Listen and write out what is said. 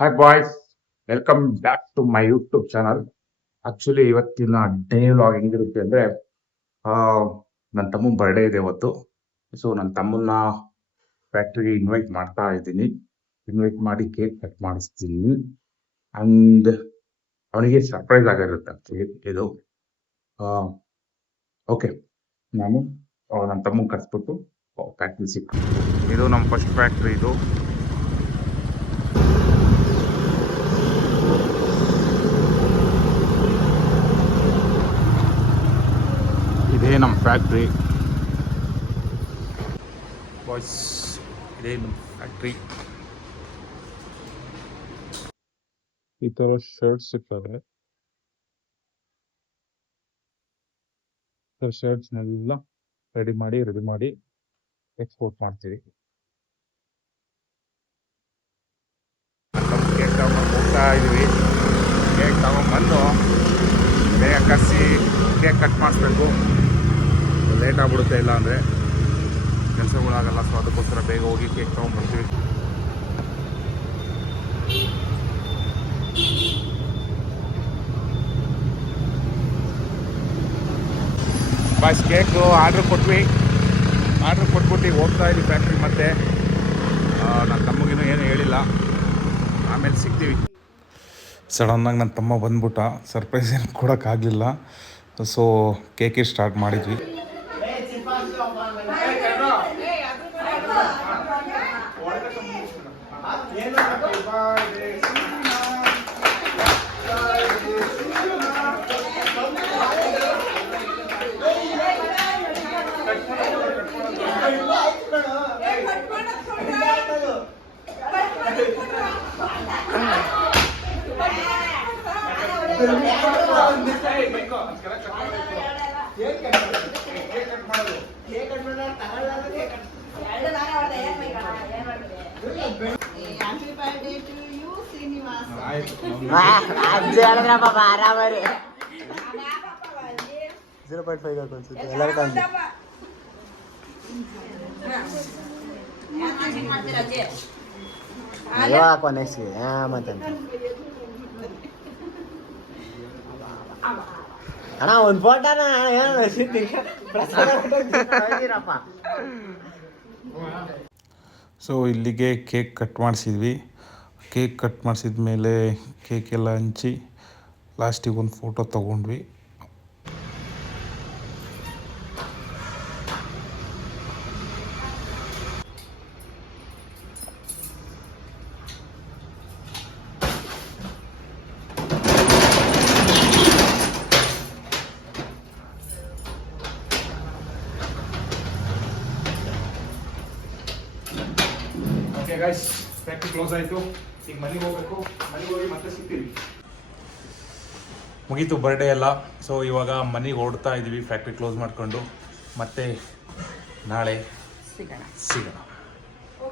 Hi boys, welcome back to my YouTube channel. Actually ಇವತ್ತಿನ day vlog ಹೆಂಗಿರುತ್ತೆ ಅಂದರೆ, ನನ್ನ ತಮ್ಮನ ಬರ್ಡೇ ಇದೆ ಇವತ್ತು. ಸೊ ನನ್ನ ತಮ್ಮನ್ನ ಫ್ಯಾಕ್ಟ್ರಿಗೆ ಇನ್ವೈಟ್ ಮಾಡ್ತಾ ಇದ್ದೀನಿ. ಇನ್ವೈಟ್ ಮಾಡಿ ಕೇಕ್ ಕಟ್ ಮಾಡಿಸ್ತೀನಿ. ಅಂಡ್ ಅವನಿಗೆ ಸರ್ಪ್ರೈಸ್ ಆಗಿರುತ್ತೆ ಆ್ಯಕ್ಚುಲಿ ಇದು. ಓಕೆ, ನಾನು ನನ್ನ ತಮ್ಮನ ಕರೆಸ್ಬಿಟ್ಟು ಫ್ಯಾಕ್ಟ್ರಿ ಸಿಕ್ಕು. ಇದು ನಮ್ಮ ಫಸ್ಟ್ ಫ್ಯಾಕ್ಟ್ರಿ. ಇದು ಇದೇ ನಮ್ಮ ಫ್ಯಾಕ್ಟ್ರಿ ಬಾಯ್ಸ್, ಇದೇ ನಮ್ಮ ಫ್ಯಾಕ್ಟ್ರಿ. ಈ ಥರ ಶರ್ಟ್ಸ್ ಸಿಗ್ತವೆ. ಶರ್ಟ್ಸ್ನೆಲ್ಲ ರೆಡಿ ಮಾಡಿ ಎಕ್ಸ್ಪೋರ್ಟ್ ಮಾಡ್ತೀವಿ. ಕೇಕ್ ತಗೊಂಡು ಹೋಗ್ತಾ ಇದೀವಿ. ಕೇಕ್ ತಗೊಂಡ್ಬಂದು ಬೇಗ ಕಸಿ ಕೇಕ್ ಕಟ್ ಮಾಡಿಸ್ಬೇಕು. ಲೇಟ್ ಆಗ್ಬಿಡುತ್ತೆ, ಇಲ್ಲ ಅಂದರೆ ಕೆಲಸಗಳಾಗಲ್ಲ. ಸೊ ಅದಕ್ಕೋಸ್ಕರ ಬೇಗ ಹೋಗಿ ಕೇಕ್ ತೊಗೊಂಡ್ಬರ್ತೀವಿ. ಬಾಯ್ಸ್, ಕೇಕು ಆರ್ಡ್ರ್ ಕೊಟ್ಬಿಟ್ಟು ಹೋಗ್ತಾ ಇದ್ದೀವಿ ಫ್ಯಾಕ್ಟ್ರಿ. ಮತ್ತೆ ನನ್ನ ತಮ್ಮಗಿನ್ನೂ ಏನು ಹೇಳಿಲ್ಲ, ಆಮೇಲೆ ಸಿಗ್ತೀವಿ. ಸಡನ್ನಾಗಿ ನನ್ನ ತಮ್ಮ ಬಂದ್ಬಿಟ್ಟ. ಸರ್ಪ್ರೈಸ್ ಏನು ಕೊಡೋಕ್ಕಾಗಲಿಲ್ಲ. ಸೊ ಕೇಕಿಗೆ ಸ್ಟಾರ್ಟ್ ಮಾಡಿದ್ವಿ. ಅಣ್ಣ ಒಂದು ಫೋಟೋನ ಸೊ ಇಲ್ಲಿಗೆ ಕೇಕ್ ಕಟ್ ಮಾಡಿಸಿದ್ವಿ. ಕೇಕ್ ಕಟ್ ಮಾಡಿಸಿದ ಮೇಲೆ ಕೇಕೆಲ್ಲ ಹಂಚಿ ಲಾಸ್ಟಿಗೆ ಒಂದು ಫೋಟೋ ತೊಗೊಂಡ್ವಿ. ಓಕೆ ಗೈಸ್, ಫ್ಯಾಕ್ಟ್ರಿ ಕ್ಲೋಸ್ ಆಯಿತು. ಈಗ ಮನೆಗೆ ಹೋಗ್ಬೇಕು. ಮನೆಗೆ ಹೋಗಿ ಮತ್ತೆ ಸಿಗ್ತೀವಿ. ಮುಗೀತು ಬರ್ಡೇ ಎಲ್ಲ. ಸೊ ಇವಾಗ ಮನೆಗೆ ಹೊರಡ್ತಾ ಇದ್ದೀವಿ ಫ್ಯಾಕ್ಟ್ರಿ ಕ್ಲೋಸ್ ಮಾಡಿಕೊಂಡು. ಮತ್ತೆ ನಾಳೆ ಸಿಗೋಣ.